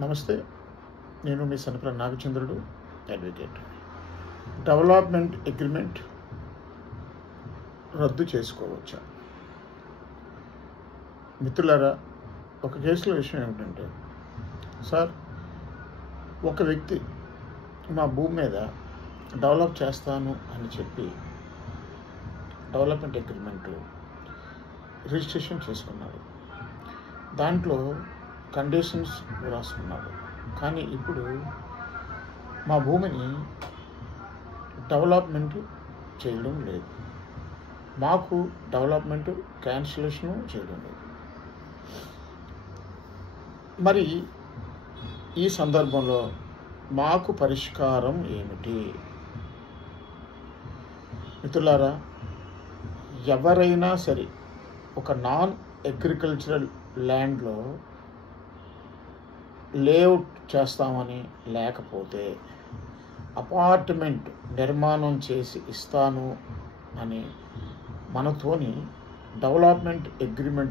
నమస్తే. నేను మీ Sanapala నాగచంద్రుడు, advocate. Development agreement రద్దు చేసుకోవచ్చా? మిత్రులారా, ఒక కేసులో విషయం ఏమిటంటే, సార్, ఒక వ్యక్తి మా భూమి మీద డెవలప్ చేస్తాను అని చెప్పి డెవలప్మెంట్ అగ్రిమెంట్ రిజిస్ట్రేషన్ చేసుకున్నాడు. దాంట్లో కండిషన్స్ రాసుకున్నాడు. కానీ ఇప్పుడు మా భూమిని డెవలప్మెంట్ చేయడం లేదు, మాకు డెవలప్మెంట్ క్యాన్సిలేషన్ చేయడం లేదు. మరి ఈ సందర్భంలో మాకు పరిష్కారం ఏమిటి? మిత్రులారా, ఎవరైనా సరే ఒక నాన్ అగ్రికల్చరల్ ల్యాండ్లో లేఅవుట్ చేస్తామని, లేకపోతే అపార్ట్మెంట్ నిర్మాణం చేసి ఇస్తాను అని మనతోని డెవలప్మెంట్ అగ్రిమెంట్